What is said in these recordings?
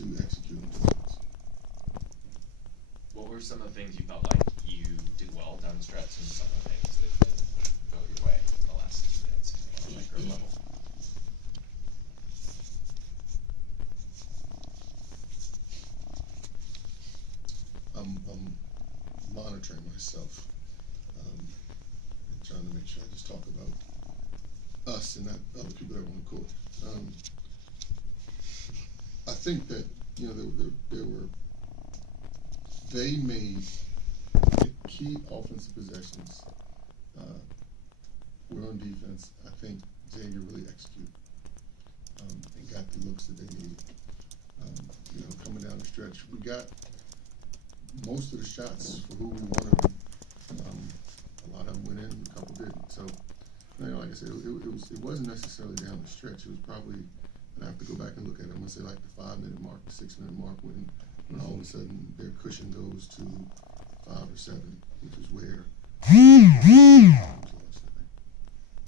to execute on defense. What were some of the things you felt like you did well down the stretch, and some of the things that didn't go your way in the last 2 minutes on a micro level? I'm monitoring myself, and trying to make sure I just talk about us and not other people that are on the court. I think that, you know, they made the key offensive possessions were on defense. I think Xavier really executed and got the looks that they needed. You know, coming down the stretch, we got most of the shots for who we wanted them. A lot of them went in, a couple didn't. So, you know, like I said, it wasn't necessarily down the stretch. It was probably, and I have to go back and look at it, I'm gonna say like the 5-minute mark, the 6-minute mark, when all of a sudden their cushion goes to 5 or 7, which is where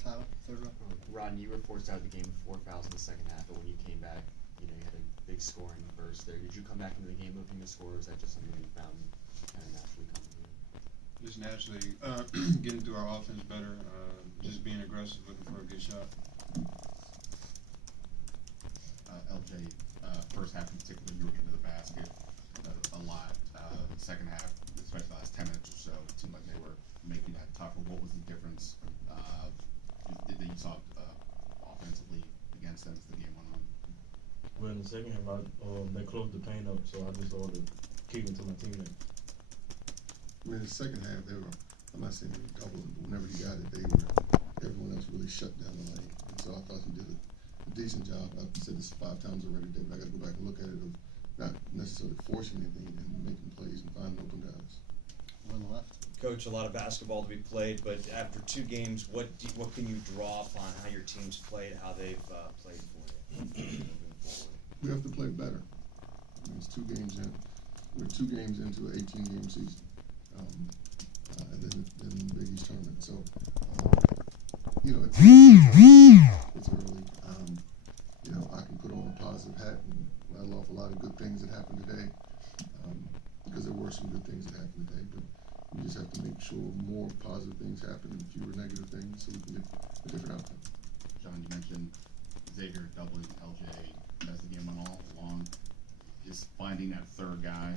Tyler, third round. Rodney, you were forced out of the game with 4 fouls in the second half, but when you came back, you know, you had a big scoring burst there. Did you come back into the game looking to score, or is that just something you found kind of naturally coming to you? Just naturally getting through our offense better, just being aggressive, looking for a good shot. LJ, first half in particular, you were into the basket a lot. Second half, especially the last 10 minutes or so, it seemed like they were making that tougher. What was the difference that you saw offensively against them as the game went on? Well, in the second half, they closed the paint up, so I just ordered keeping to my teammates. I mean, the second half, they were, I'm not saying they were doubling, but whenever he got it, everyone else really shut down the lane. And so I thought he did a decent job. I've said this 5 times already, David. I got to go back and look at it, of not necessarily forcing anything and making plays and finding open guys. On the left. Coach, a lot of basketball to be played, but after 2 games, what can you draw upon how your team's played, how they've played for you moving forward? We have to play better. I mean, it's 2 games in. We're 2 games into an 18-game season, and then the Big East tournament. So, you know, it's early. You know, I can put on a positive hat and rattle off a lot of good things that happened today, because there were some good things that happened today. But we just have to make sure more positive things happen and fewer negative things, so we can get a different outcome. John, you mentioned Xavier doubling LJ as the game went along. Just finding that third guy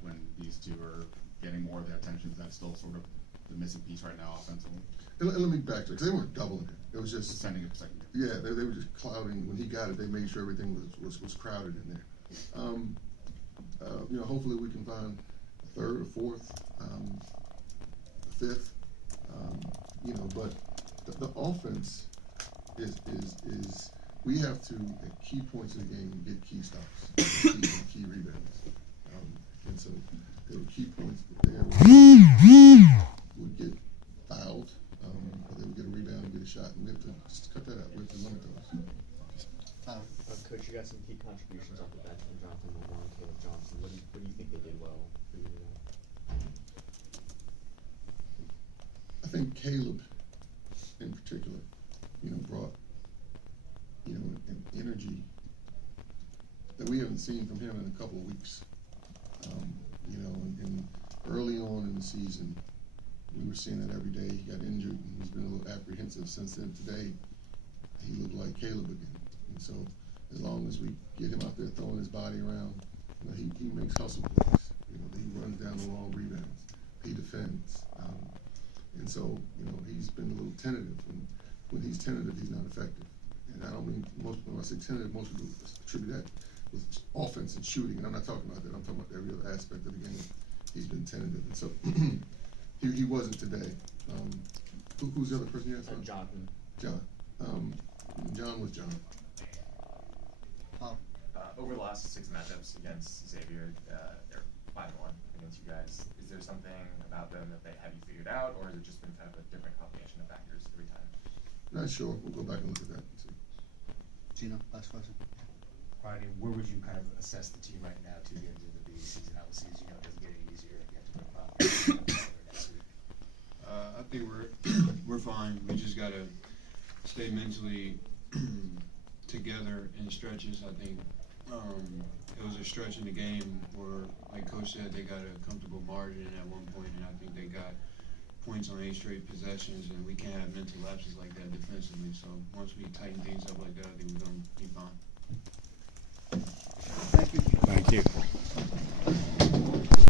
when these two are getting more of the attention, is that still sort of the missing piece right now offensively? And let me backtrack, because they weren't doubling it. It was just Sending it second. yeah, they were just clouding. When he got it, they made sure everything was crowded in there. You know, hopefully we can find a third, a fourth, a fifth. You know, but the offense is we have to, at key points in the game, get key stops, key rebounds. And so there were key points there where would get fouled, or they would get a rebound and get a shot, and we have to just cut that out. We have to limit those. Tyler. Coach, you got some key contributions off the bench from Jonathan Moore and Caleb Johnson. What do you think they did well for you? I think Caleb, in particular, you know, brought, you know, an energy that we haven't seen from him in a couple of weeks. You know, and early on in the season, we were seeing that every day. He got injured, and he's been a little apprehensive since then. Today, he looked like Caleb again. And so, as long as we get him out there throwing his body around, you know, he makes hustle plays. You know, he runs down the long rebounds. He defends. And so, you know, he's been a little tentative. And when he's tentative, he's not effective. And I don't mean, when I say tentative, most people attribute that with offense and shooting, and I'm not talking about that. I'm talking about every other aspect of the game. He's been tentative, and so he wasn't today. Who's the other person you asked about? Jonathan. John. John was John. Over the last 6 matchups against Xavier, they're 5-1 against you guys. Is there something about them that they have you figured out, or has it just been kind of a different combination of factors every time? Not sure. We'll go back and look at that and see. Gino, last question. Rodney, where would you kind of assess the team right now 2 games into the season? Obviously, as you know, it doesn't get any easier. You have to put next week. I think we're fine. We just gotta stay mentally together in stretches. I think it was a stretch in the game where, like Coach said, they got a comfortable margin at one point, and I think they got points on 8 straight possessions, and we can't have mental lapses like that defensively. So once we tighten things up like that, I think we're going to be fine.